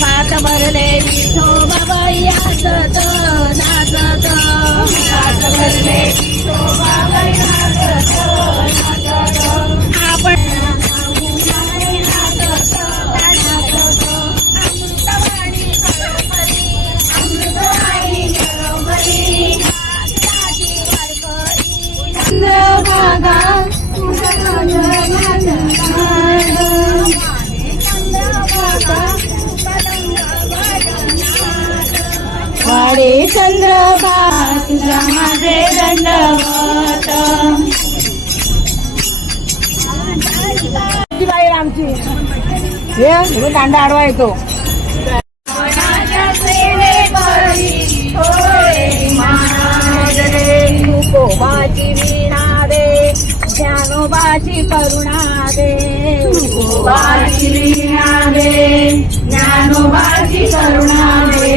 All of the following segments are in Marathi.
नाचत भरले विठोबाबाई नाचत नाचत मुखात भरले विठोबाबाई हे दांडा आडवा येतो. तुकोबाची वीणा दे ज्ञानोबाची करुणा दे तुकोबाची वीणा दे ज्ञानोबाची करुणा दे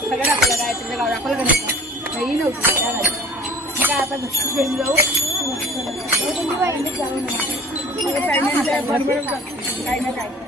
सगळं आपल्याला काय तुझ्या गाव दाखवलं का नाही नव्हती काय आता घेऊन जाऊ काय ना काय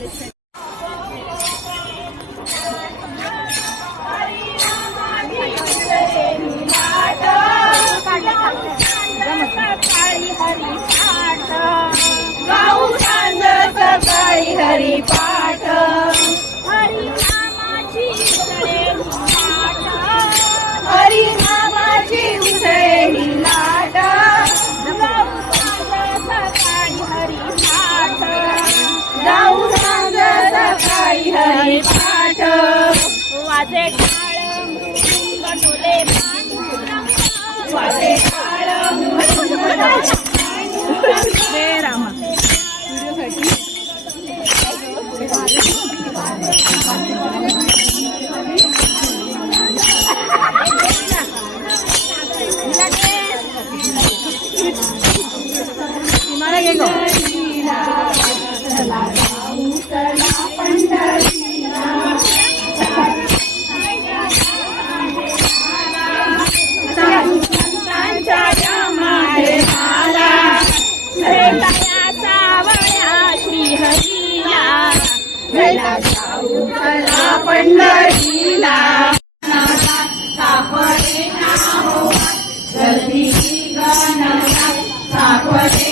सकाळी हरी हरिनामाची पंढरीला चला जाऊ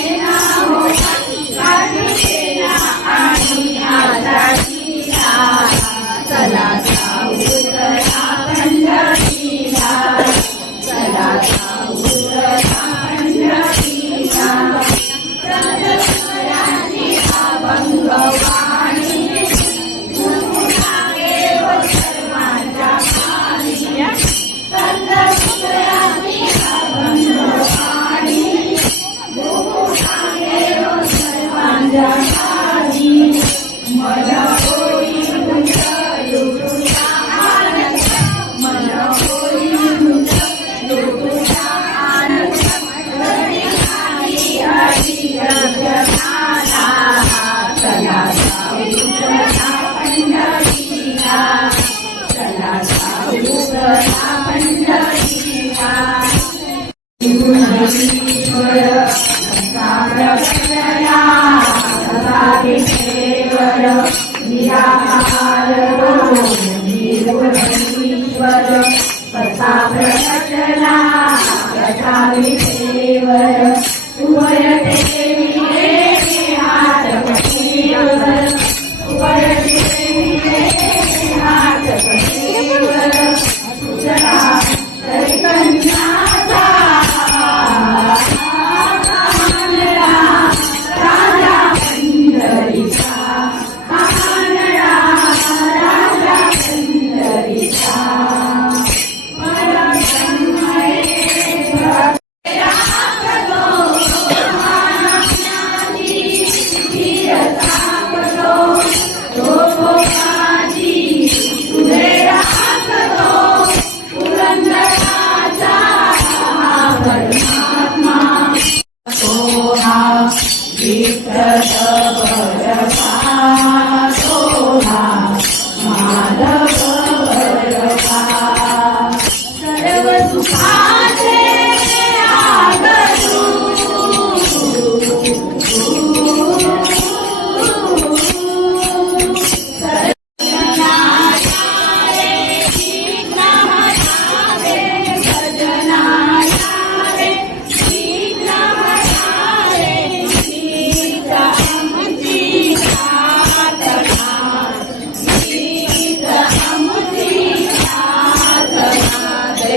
Sadhani Sivaram 啥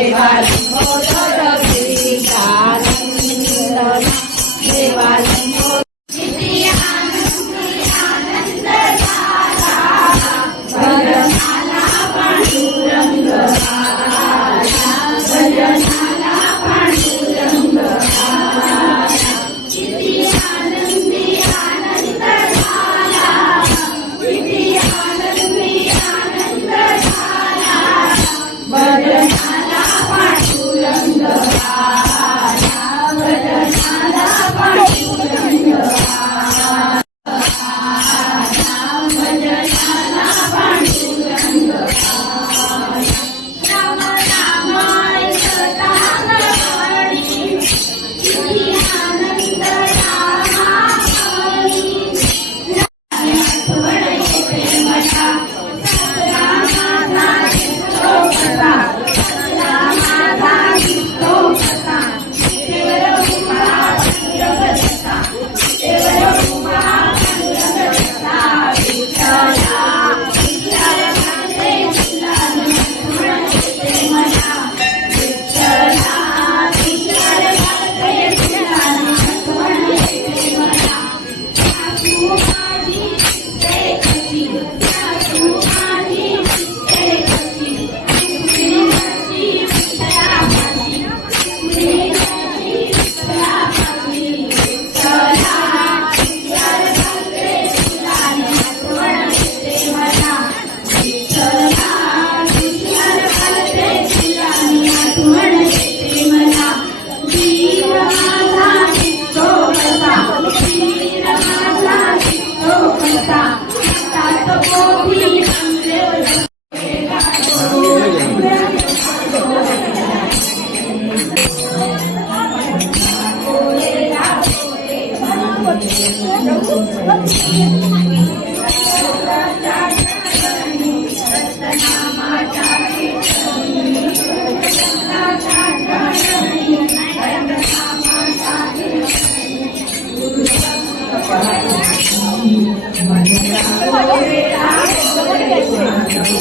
Everybody, hold on.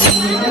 Thank you.